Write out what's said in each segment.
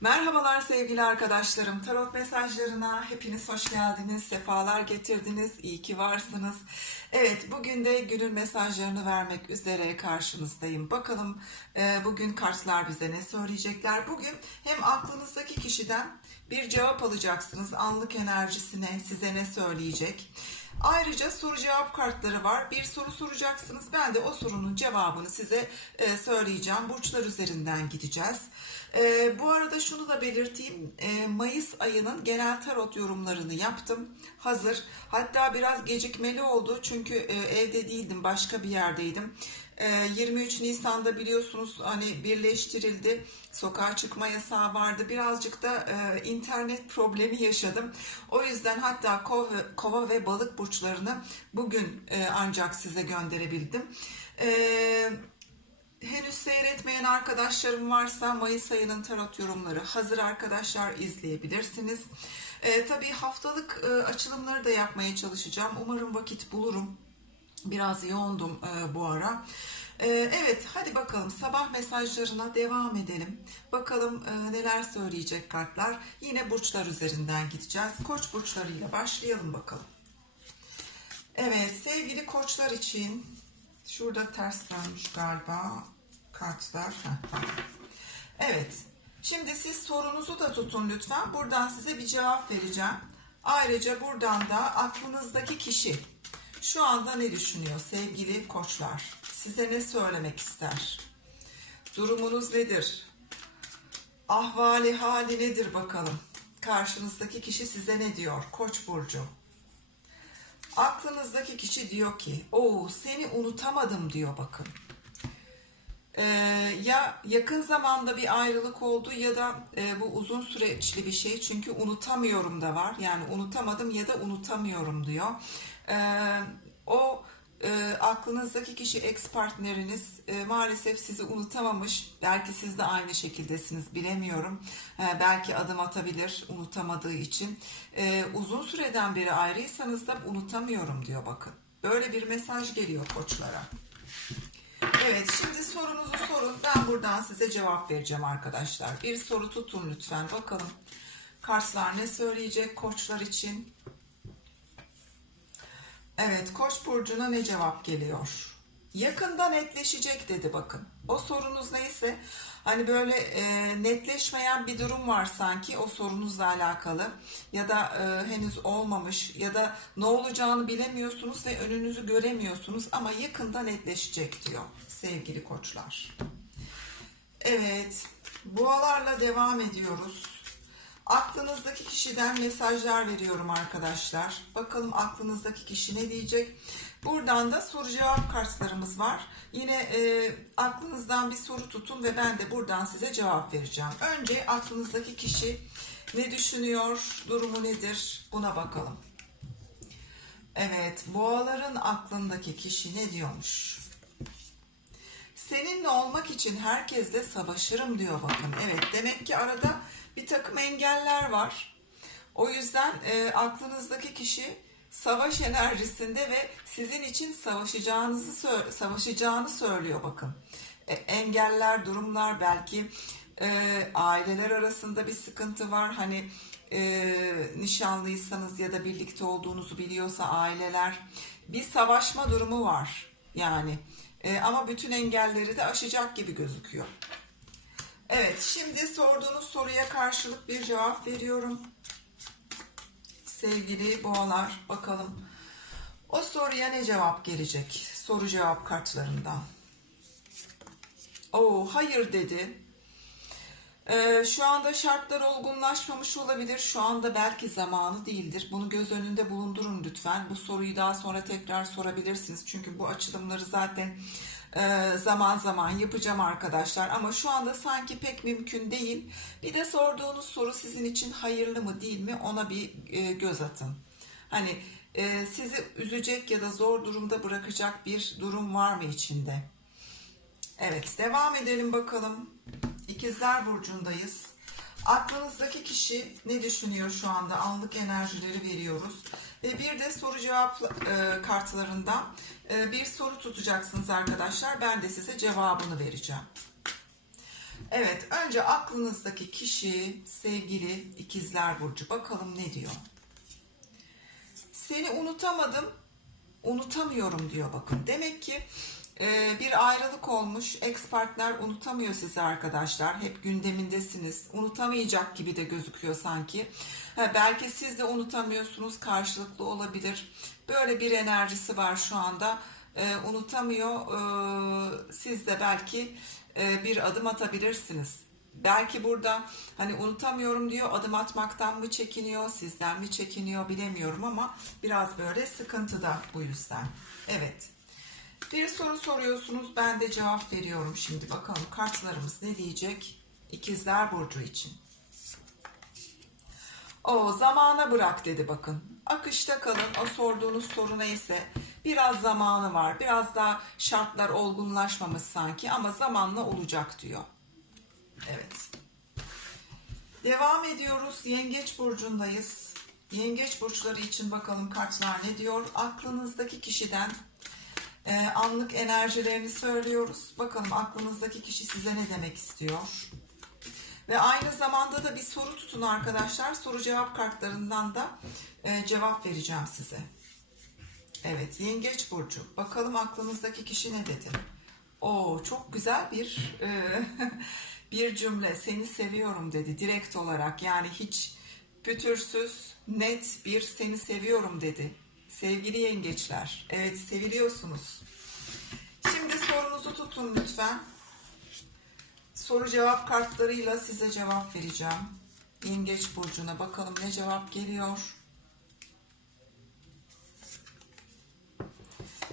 Merhabalar sevgili arkadaşlarım. Tarot mesajlarına hepiniz hoş geldiniz. Sefalar getirdiniz. İyi ki varsınız. Evet bugün de günün mesajlarını vermek üzere karşınızdayım. Bakalım e, bugün kartlar bize ne söyleyecekler. Bugün hem aklınızdaki kişiden bir cevap alacaksınız. Anlık enerjisine size ne söyleyecek. Ayrıca soru cevap kartları var. Bir soru soracaksınız. Ben de o sorunun cevabını size e, söyleyeceğim. Burçlar üzerinden gideceğiz. E, bu arada şunu da belirteyim. E, Mayıs ayının genel tarot yorumlarını yaptım. Hazır. Hatta biraz gecikmeli oldu. Çünkü e, evde değildim. Başka bir yerdeydim. E, 23 Nisan'da biliyorsunuz hani birleştirildi. Sokağa çıkma yasağı vardı. Birazcık da e, internet problemi yaşadım. O yüzden hatta kova, kova ve balık burçlarını bugün e, ancak size gönderebildim. Eee henüz seyretmeyen arkadaşlarım varsa Mayıs ayının tarot yorumları hazır arkadaşlar izleyebilirsiniz. Ee, tabii haftalık e, açılımları da yapmaya çalışacağım. Umarım vakit bulurum. Biraz yoğundum e, bu ara. Ee, evet hadi bakalım sabah mesajlarına devam edelim. Bakalım e, neler söyleyecek kartlar. Yine burçlar üzerinden gideceğiz. Koç burçlarıyla başlayalım bakalım. Evet sevgili koçlar için şurada ters dönmüş galiba kartlar. Evet şimdi siz sorunuzu da tutun lütfen. Buradan size bir cevap vereceğim. Ayrıca buradan da aklınızdaki kişi şu anda ne düşünüyor sevgili koçlar? Size ne söylemek ister? Durumunuz nedir? Ahvali hali nedir bakalım? Karşınızdaki kişi size ne diyor? Koç burcu. Aklınızdaki kişi diyor ki, "Oo seni unutamadım." diyor bakın. Ee, ya yakın zamanda bir ayrılık oldu ya da e, bu uzun süreçli bir şey çünkü unutamıyorum da var yani unutamadım ya da unutamıyorum diyor. Ee, o e, aklınızdaki kişi ex partneriniz e, maalesef sizi unutamamış belki siz de aynı şekildesiniz bilemiyorum E, belki adım atabilir unutamadığı için E, uzun süreden beri ayrıysanız da unutamıyorum diyor bakın böyle bir mesaj geliyor koçlara. Evet şimdi sorunuzu sorun. Ben buradan size cevap vereceğim arkadaşlar. Bir soru tutun lütfen. Bakalım kartlar ne söyleyecek koçlar için. Evet koç burcuna ne cevap geliyor? Yakında netleşecek dedi bakın. O sorunuz neyse hani böyle e, netleşmeyen bir durum var sanki o sorunuzla alakalı ya da e, henüz olmamış ya da ne olacağını bilemiyorsunuz ve önünüzü göremiyorsunuz ama yakında netleşecek diyor sevgili koçlar. Evet boğalarla devam ediyoruz. Aklınızdaki kişiden mesajlar veriyorum arkadaşlar. Bakalım aklınızdaki kişi ne diyecek? Buradan da soru cevap kartlarımız var. Yine e, aklınızdan bir soru tutun ve ben de buradan size cevap vereceğim. Önce aklınızdaki kişi ne düşünüyor, durumu nedir buna bakalım. Evet, boğaların aklındaki kişi ne diyormuş? Seninle olmak için herkesle savaşırım diyor bakın. Evet, demek ki arada bir takım engeller var. O yüzden e, aklınızdaki kişi savaş enerjisinde ve sizin için savaşacağınızı savaşacağını söylüyor bakın. E, engeller, durumlar belki e, aileler arasında bir sıkıntı var. Hani e, nişanlıysanız ya da birlikte olduğunuzu biliyorsa aileler bir savaşma durumu var. Yani e, ama bütün engelleri de aşacak gibi gözüküyor. Evet, şimdi sorduğunuz soruya karşılık bir cevap veriyorum. Sevgili boğalar, bakalım o soruya ne cevap gelecek? Soru cevap kartlarından. Oo, hayır dedi. Ee, şu anda şartlar olgunlaşmamış olabilir. Şu anda belki zamanı değildir. Bunu göz önünde bulundurun lütfen. Bu soruyu daha sonra tekrar sorabilirsiniz. Çünkü bu açılımları zaten e, zaman zaman yapacağım arkadaşlar. Ama şu anda sanki pek mümkün değil. Bir de sorduğunuz soru sizin için hayırlı mı değil mi ona bir e, göz atın. Hani e, sizi üzecek ya da zor durumda bırakacak bir durum var mı içinde? Evet devam edelim bakalım. İkizler Burcu'ndayız. Aklınızdaki kişi ne düşünüyor şu anda? Anlık enerjileri veriyoruz. Ve bir de soru cevap e, kartlarından e, bir soru tutacaksınız arkadaşlar. Ben de size cevabını vereceğim. Evet, önce aklınızdaki kişi sevgili ikizler burcu. Bakalım ne diyor. Seni unutamadım, unutamıyorum diyor bakın. Demek ki bir ayrılık olmuş. Ex partner unutamıyor sizi arkadaşlar. Hep gündemindesiniz. Unutamayacak gibi de gözüküyor sanki. Ha, belki siz de unutamıyorsunuz. Karşılıklı olabilir. Böyle bir enerjisi var şu anda. E, unutamıyor. E, siz de belki e, bir adım atabilirsiniz. Belki burada hani unutamıyorum diyor adım atmaktan mı çekiniyor sizden mi çekiniyor bilemiyorum ama biraz böyle sıkıntıda bu yüzden. Evet. Bir soru soruyorsunuz ben de cevap veriyorum şimdi bakalım kartlarımız ne diyecek İkizler Burcu için. O zamana bırak dedi bakın. Akışta kalın. O sorduğunuz soru neyse biraz zamanı var. Biraz daha şartlar olgunlaşmamış sanki ama zamanla olacak diyor. Evet. Devam ediyoruz. Yengeç burcundayız. Yengeç burçları için bakalım kartlar ne diyor? Aklınızdaki kişiden e, anlık enerjilerini söylüyoruz. Bakalım aklınızdaki kişi size ne demek istiyor? Ve aynı zamanda da bir soru tutun arkadaşlar. Soru cevap kartlarından da e, cevap vereceğim size. Evet, Yengeç burcu. Bakalım aklınızdaki kişi ne dedi? Oo, çok güzel bir e, bir cümle. Seni seviyorum dedi direkt olarak. Yani hiç pütürsüz, net bir seni seviyorum dedi. Sevgili yengeçler. Evet, seviliyorsunuz. Şimdi sorunuzu tutun lütfen. Soru cevap kartlarıyla size cevap vereceğim. Yengeç burcuna bakalım ne cevap geliyor.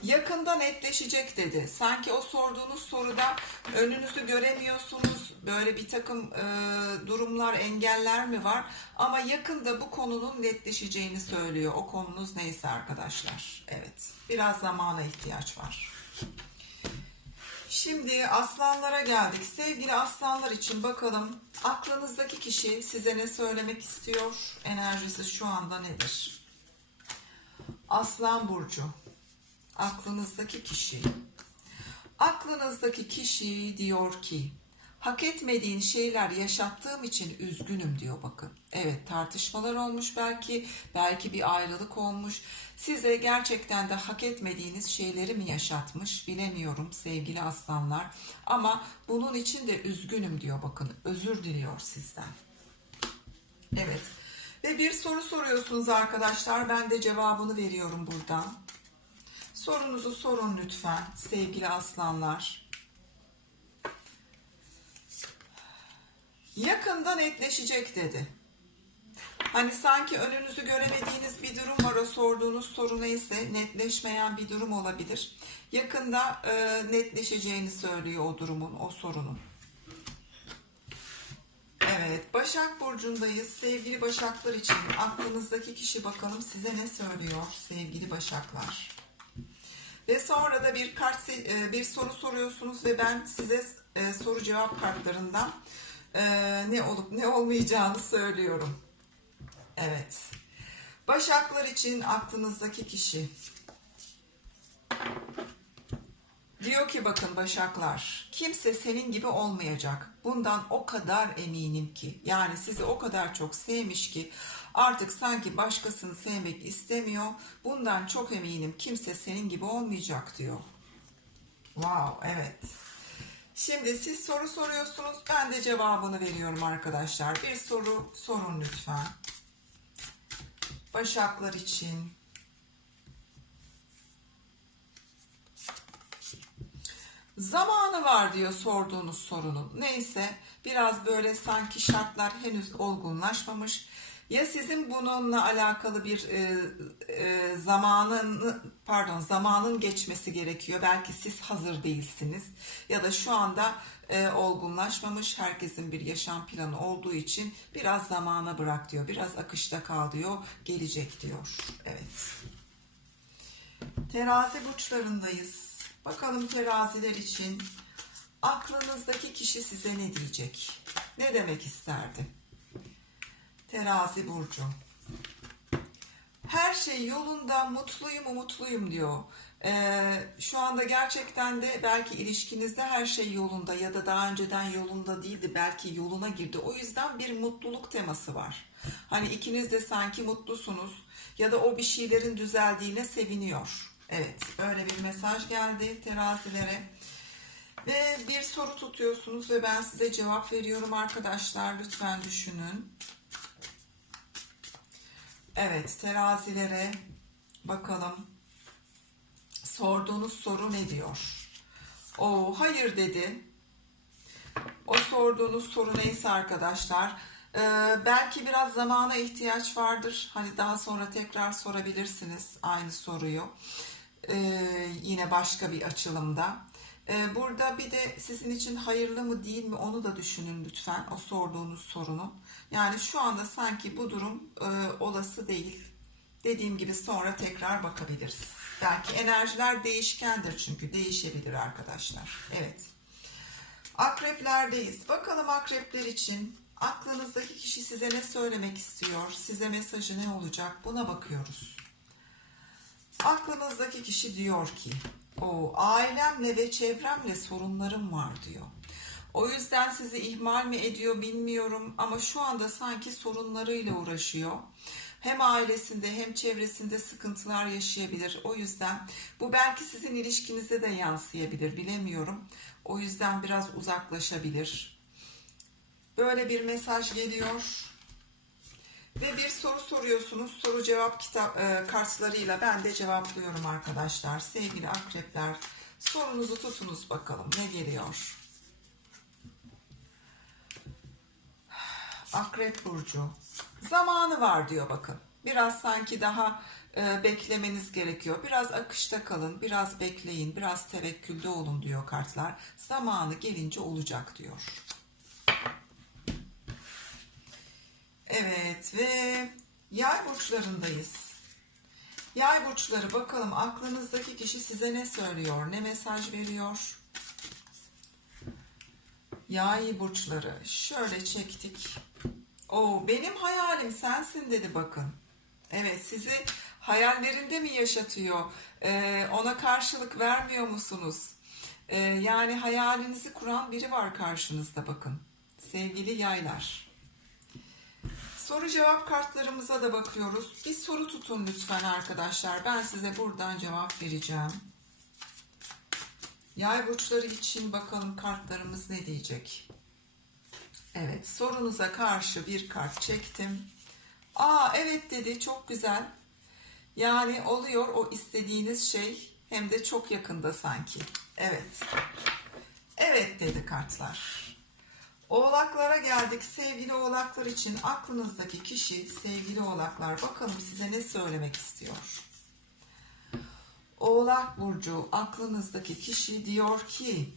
Yakında netleşecek dedi. Sanki o sorduğunuz soruda önünüzü göremiyorsunuz. Böyle bir takım e, durumlar, engeller mi var? Ama yakında bu konunun netleşeceğini söylüyor. O konunuz neyse arkadaşlar. Evet. Biraz zamana ihtiyaç var. Şimdi aslanlara geldik. Sevgili aslanlar için bakalım aklınızdaki kişi size ne söylemek istiyor? Enerjisi şu anda nedir? Aslan burcu. Aklınızdaki kişi. Aklınızdaki kişi diyor ki hak etmediğin şeyler yaşattığım için üzgünüm diyor bakın. Evet tartışmalar olmuş belki, belki bir ayrılık olmuş. Size gerçekten de hak etmediğiniz şeyleri mi yaşatmış bilemiyorum sevgili aslanlar. Ama bunun için de üzgünüm diyor bakın. Özür diliyor sizden. Evet. Ve bir soru soruyorsunuz arkadaşlar. Ben de cevabını veriyorum buradan. Sorunuzu sorun lütfen sevgili aslanlar. Yakında netleşecek dedi. Hani sanki önünüzü göremediğiniz bir durum var o sorduğunuz soru neyse netleşmeyen bir durum olabilir. Yakında e, netleşeceğini söylüyor o durumun, o sorunun. Evet, Başak Burcu'ndayız. Sevgili Başaklar için aklınızdaki kişi bakalım size ne söylüyor sevgili Başaklar. Ve sonra da bir kart e, bir soru soruyorsunuz ve ben size e, soru cevap kartlarından e, ne olup ne olmayacağını söylüyorum. Evet. Başaklar için aklınızdaki kişi. Diyor ki bakın Başaklar, kimse senin gibi olmayacak. Bundan o kadar eminim ki. Yani sizi o kadar çok sevmiş ki artık sanki başkasını sevmek istemiyor. Bundan çok eminim. Kimse senin gibi olmayacak diyor. Wow, evet. Şimdi siz soru soruyorsunuz. Ben de cevabını veriyorum arkadaşlar. Bir soru sorun lütfen. Başaklar için. Zamanı var diyor sorduğunuz sorunun. Neyse biraz böyle sanki şartlar henüz olgunlaşmamış. Ya sizin bununla alakalı bir e, e, zamanın pardon zamanın geçmesi gerekiyor. Belki siz hazır değilsiniz ya da şu anda e, olgunlaşmamış. Herkesin bir yaşam planı olduğu için biraz zamana bırak diyor. Biraz akışta kal diyor. Gelecek diyor. Evet. Terazi burçlarındayız. Bakalım teraziler için aklınızdaki kişi size ne diyecek? Ne demek isterdi? Terazi burcu. Her şey yolunda, mutluyum, umutluyum diyor. Ee, şu anda gerçekten de belki ilişkinizde her şey yolunda ya da daha önceden yolunda değildi, belki yoluna girdi. O yüzden bir mutluluk teması var. Hani ikiniz de sanki mutlusunuz ya da o bir şeylerin düzeldiğine seviniyor. Evet, öyle bir mesaj geldi terazilere. Ve bir soru tutuyorsunuz ve ben size cevap veriyorum arkadaşlar. Lütfen düşünün. Evet, terazilere bakalım. Sorduğunuz soru ne diyor? O hayır dedi. O sorduğunuz soru neyse arkadaşlar. Ee, belki biraz zamana ihtiyaç vardır. Hani daha sonra tekrar sorabilirsiniz aynı soruyu. Ee, yine başka bir açılımda. Ee, burada bir de sizin için hayırlı mı değil mi onu da düşünün lütfen o sorduğunuz sorunu. Yani şu anda sanki bu durum e, olası değil. Dediğim gibi sonra tekrar bakabiliriz. Belki enerjiler değişkendir çünkü değişebilir arkadaşlar. Evet. Akreplerdeyiz. Bakalım akrepler için aklınızdaki kişi size ne söylemek istiyor? Size mesajı ne olacak? Buna bakıyoruz. Aklınızdaki kişi diyor ki o ailemle ve çevremle sorunlarım var diyor. O yüzden sizi ihmal mi ediyor bilmiyorum ama şu anda sanki sorunlarıyla uğraşıyor. Hem ailesinde hem çevresinde sıkıntılar yaşayabilir. O yüzden bu belki sizin ilişkinize de yansıyabilir bilemiyorum. O yüzden biraz uzaklaşabilir. Böyle bir mesaj geliyor. Ve bir soru soruyorsunuz. Soru cevap kitap e, kartlarıyla ben de cevaplıyorum arkadaşlar. Sevgili akrepler sorunuzu tutunuz bakalım ne geliyor. Akrep burcu. Zamanı var diyor bakın. Biraz sanki daha e, beklemeniz gerekiyor. Biraz akışta kalın, biraz bekleyin, biraz tevekkülde olun diyor kartlar. Zamanı gelince olacak diyor. Evet ve yay burçlarındayız. Yay burçları bakalım aklınızdaki kişi size ne söylüyor, ne mesaj veriyor? Yay burçları şöyle çektik. O benim hayalim sensin dedi bakın. Evet sizi hayallerinde mi yaşatıyor? Ee, ona karşılık vermiyor musunuz? Ee, yani hayalinizi kuran biri var karşınızda bakın. Sevgili yaylar. Soru cevap kartlarımıza da bakıyoruz. Bir soru tutun lütfen arkadaşlar. Ben size buradan cevap vereceğim. Yay burçları için bakalım kartlarımız ne diyecek. Evet sorunuza karşı bir kart çektim. Aa evet dedi çok güzel. Yani oluyor o istediğiniz şey hem de çok yakında sanki. Evet. Evet dedi kartlar. Oğlaklara geldik. Sevgili oğlaklar için aklınızdaki kişi sevgili oğlaklar bakalım size ne söylemek istiyor. Oğlak burcu aklınızdaki kişi diyor ki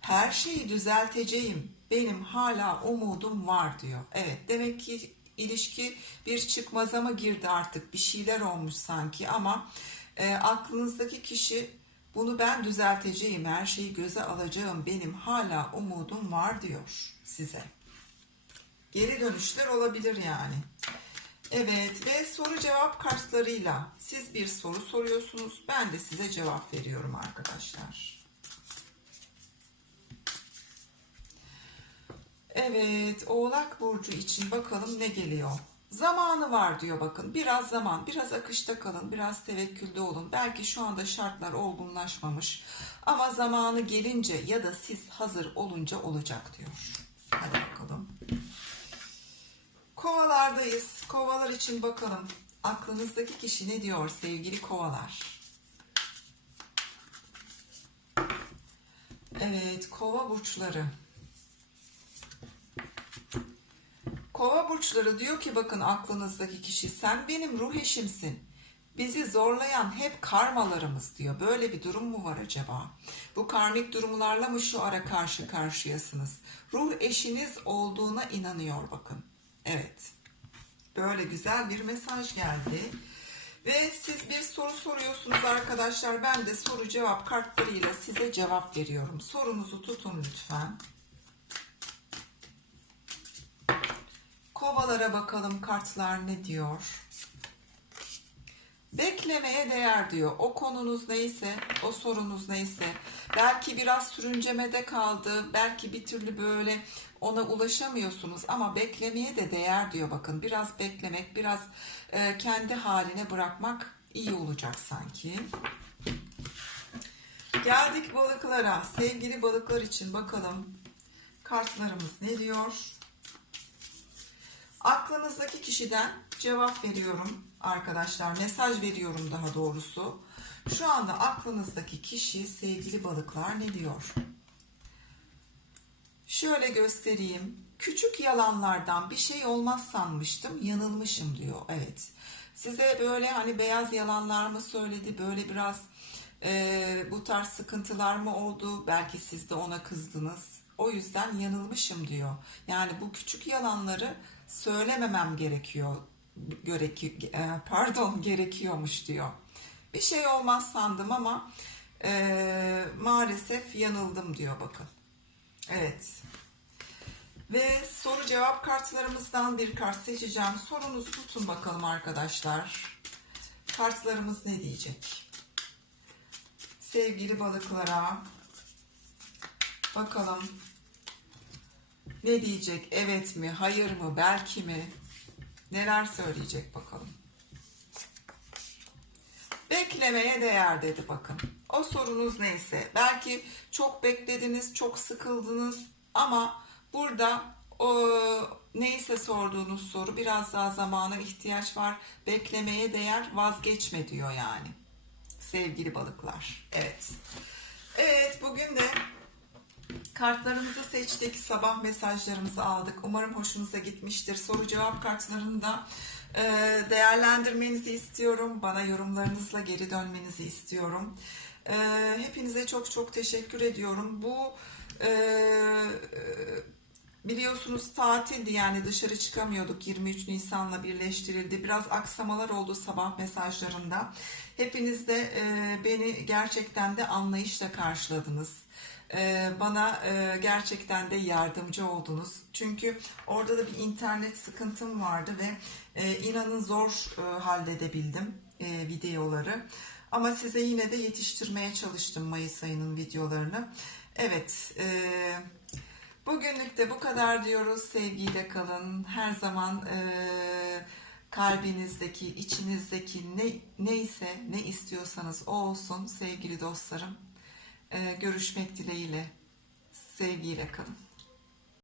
her şeyi düzelteceğim. Benim hala umudum var diyor. Evet demek ki ilişki bir çıkmaza mı girdi artık bir şeyler olmuş sanki ama e, aklınızdaki kişi bunu ben düzelteceğim, her şeyi göze alacağım, benim hala umudum var diyor size. Geri dönüşler olabilir yani. Evet ve soru cevap kartlarıyla siz bir soru soruyorsunuz, ben de size cevap veriyorum arkadaşlar. Evet, Oğlak Burcu için bakalım ne geliyor. Zamanı var diyor bakın. Biraz zaman, biraz akışta kalın, biraz tevekkülde olun. Belki şu anda şartlar olgunlaşmamış ama zamanı gelince ya da siz hazır olunca olacak diyor. Hadi bakalım. Kovalardayız. Kovalar için bakalım. Aklınızdaki kişi ne diyor sevgili kovalar? Evet, kova burçları. Kova burçları diyor ki bakın aklınızdaki kişi sen benim ruh eşimsin. Bizi zorlayan hep karmalarımız diyor. Böyle bir durum mu var acaba? Bu karmik durumlarla mı şu ara karşı karşıyasınız? Ruh eşiniz olduğuna inanıyor bakın. Evet. Böyle güzel bir mesaj geldi. Ve siz bir soru soruyorsunuz arkadaşlar. Ben de soru cevap kartlarıyla size cevap veriyorum. Sorunuzu tutun lütfen. Kovalara bakalım kartlar ne diyor. Beklemeye değer diyor. O konunuz neyse, o sorunuz neyse. Belki biraz sürüncemede kaldı. Belki bir türlü böyle ona ulaşamıyorsunuz ama beklemeye de değer diyor bakın. Biraz beklemek, biraz e, kendi haline bırakmak iyi olacak sanki. Geldik balıklara. Sevgili balıklar için bakalım kartlarımız ne diyor? Aklınızdaki kişiden cevap veriyorum arkadaşlar. Mesaj veriyorum daha doğrusu. Şu anda aklınızdaki kişi sevgili balıklar ne diyor? Şöyle göstereyim. Küçük yalanlardan bir şey olmaz sanmıştım. Yanılmışım diyor. Evet. Size böyle hani beyaz yalanlar mı söyledi? Böyle biraz e, bu tarz sıkıntılar mı oldu? Belki siz de ona kızdınız. O yüzden yanılmışım diyor. Yani bu küçük yalanları söylememem gerekiyor. Gereki, e, pardon gerekiyormuş diyor. Bir şey olmaz sandım ama e, maalesef yanıldım diyor bakın. Evet. Ve soru cevap kartlarımızdan bir kart seçeceğim. Sorunuzu tutun bakalım arkadaşlar. Kartlarımız ne diyecek? Sevgili balıklara bakalım ne diyecek? Evet mi? Hayır mı? Belki mi? Neler söyleyecek bakalım. Beklemeye değer dedi bakın. O sorunuz neyse. Belki çok beklediniz, çok sıkıldınız ama burada o neyse sorduğunuz soru biraz daha zamana ihtiyaç var. Beklemeye değer vazgeçme diyor yani. Sevgili balıklar. Evet. Evet bugün de Kartlarımızı seçtik, sabah mesajlarımızı aldık. Umarım hoşunuza gitmiştir. Soru cevap kartlarını da e, değerlendirmenizi istiyorum. Bana yorumlarınızla geri dönmenizi istiyorum. E, hepinize çok çok teşekkür ediyorum. Bu e, biliyorsunuz tatildi yani dışarı çıkamıyorduk. 23 Nisan'la birleştirildi. Biraz aksamalar oldu sabah mesajlarında. Hepiniz de e, beni gerçekten de anlayışla karşıladınız bana e, gerçekten de yardımcı oldunuz. Çünkü orada da bir internet sıkıntım vardı ve e, inanın zor halledebildim videoları. Ama size yine de yetiştirmeye çalıştım Mayıs ayının videolarını. Evet, bugünlük de bu kadar diyoruz. Sevgiyle kalın. Her zaman kalbinizdeki, içinizdeki ne neyse, ne istiyorsanız o olsun sevgili dostlarım. Ee, görüşmek dileğiyle. Sevgiyle kalın.